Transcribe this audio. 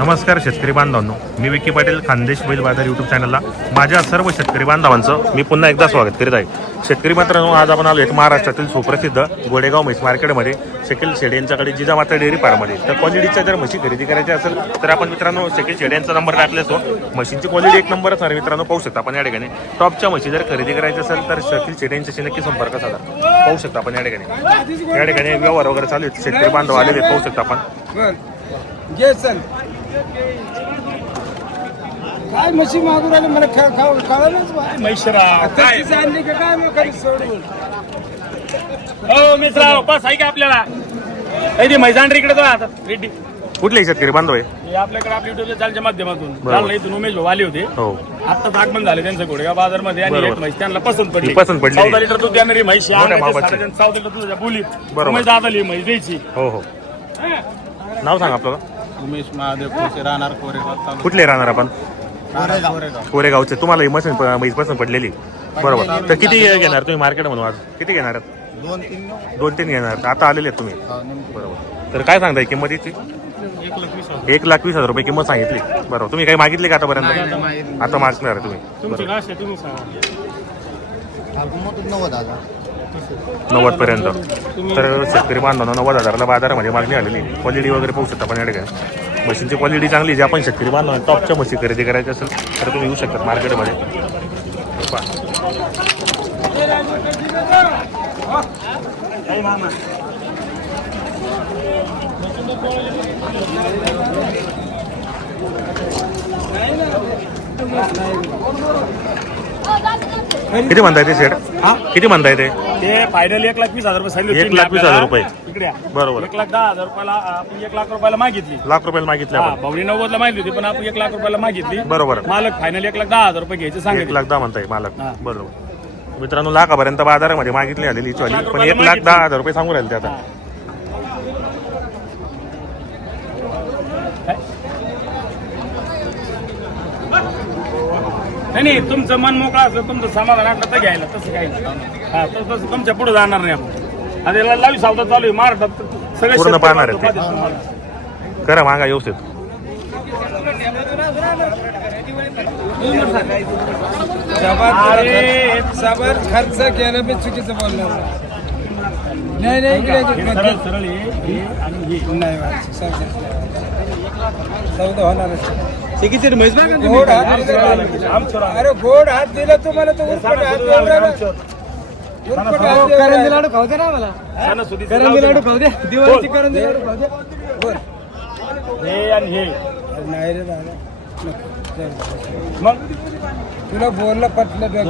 नमस्कार शेतकरी बांधवांनो. मी विकी पाटील खानदेश बैल बाजार यूट्यूब चॅनलला माझ्या सर्व शेतकरी बांधवांचं मी पुन्हा एकदा स्वागत करीत आहे. शेतकरी मित्रांनो आज आपण आलो एक महाराष्ट्रातील सुप्रसिद्ध गोडेगाव म्हैस मार्केटमध्ये. शकील शेड यांच्याकडे जिजामाता डेअरी फार्ममध्ये. तर क्वालिटीच्या जर म्हशी खरेदी करायची असेल तर आपण मित्रांनो शकील शेड यांचा नंबर टाकले असतो. म्हशींची क्वालिटी एक नंबर असणार आहे मित्रांनो पाहू शकता आपण या ठिकाणी. टॉपच्या म्हशी जर खरेदी करायची असेल तर शकील शेड यांच्याशी नक्की संपर्क साधा. पाहू शकता आपण या ठिकाणी. या ठिकाणी व्यवहार वगैरे चालू आहेत. शेतकरी बांधव आलेले पाहू शकता आपण. घे चल काय म्हशी मागून आले? मला खा- खाऊ कळलंच बा. आता तिचं आणली का? काय मग खाली सोडून? हो मिश्रा बस आहे का आपल्याला. ए, ती मैदान इकडे तो आता. रेड्डी. कुठले शेतकरी बांधव आहे? हे आपल्याकडे आपल्या युट्यूबच्या चॅनलच्या माध्यमातून. बरोबर. इथून उमेश भाऊ आले होते. हो. आताच आगमन झाले त्यांचं घोडेगाव बाजारमध्ये आणि बरोबर. एक म्हैस त्यांना पसंत पडली. ती पसंत पडली. चौदा लिटर दूध देणारी म्हैस मोठ्या. साडेतीन, चौदा लिटर दुधाच्या बोलीत बरोबर. उमेश दादाली म्हैस द्यायची. हो हो. नाव सांग आपलं. उमेश महादेव खुसे राहणार कोरेगाव तालुका कुठले राहणार आपण? कोरेगाव. कोरेगावचे. तुम्हाला ही मशीन प- म्हैस पसंत पडलेली. बरोबर. तर किती घेणार तुम्ही मार्केट म्हणून आज? किती घेणार आहेत? दोन तीन दोन तीन घेणार. आता आलेले आहेत तुम्ही? हा, नेमकं. बरोबर. तर काय सांगताय किंमतीची एक लाख वीस हजार. एक लाख वीस हजार रुपये किंमत सांगितली. बरोबर. तुम्ही काही मागितले का आतापर्यंत? नाही. आता मागणार तुम्ही. तुमची आहे तुम्ही सांगा. नव्वद हजार. नव्वद पर्यंत. तर शेतकरी बांधवांना नव्वद हजारला बाजारामध्ये मागणी आलेली. क्वालिटी वगैरे पाहू शकता आपण या ठिकाणी मशीनची क्वालिटी चांगली जी आपण शेतकरी बांधवांना टॉपच्या म्हशी खरेदी करायची असेल तर तुम्ही येऊ शकता मार्केटमध्ये. किती म्हणताय ते शेड? किती म्हणताय ते? ते फायनल एक लाख वीस हजार रुपये सांगितले एक होते लाख वीस हजार रुपये. इकडे या. बरोबर. एक लाख दहा हजार रुपयाला आपण एक लाख रुपयाला मागितली. लाख रुपयाला मागितले हा आपण. नव्वदला मागितली होती पण आपण एक लाख रुपयाला मागितली. बरोबर. मालक फायनल एक लाख दहा हजार रुपये घ्यायचे एक सांगितले लाख दहा म्हणताय मालक. हा. बरोबर. मित्रांनो लाखापर्यंत बाजारामध्ये मागितली आलेली पण एक लाख दहा हजार रुपये सांगू राहिले ते आता. नाही नाही तुमचं मन मोकळं असलं तुमचं समाधान असलं तर घ्यायला तसं काही नाही. हा तर तसं तुमच्यापुढे जाणार नाही आपण आता याला लावी सावता चालू आहे महाराष्ट्रात सगळे पूर्ण शेतकरी पाहणार आहे ते. बांधव तुम्हाला. करा मागा व्यवस्थित अरे खर्च केलं मी चुकीचं बोलणार नाही नाही इकडे. सरळ सरळ हे, हे आणि हे. नाही बा, सौदा सौदा होणारच गोड गोड हात दिला. अरे गोड हात दिला तुम्हाला तर उरफट हात देऊ राहिला. आमचं. उरफट हात देऊ राहिला. सणासुदीचं लावू दे ना. दिवाळीची करंजी लाडू खाऊ दे. बोल. हे आणि हे नाही रे दादा नको. जाऊ दे. मग तुला बोललं पटलं डोक्यात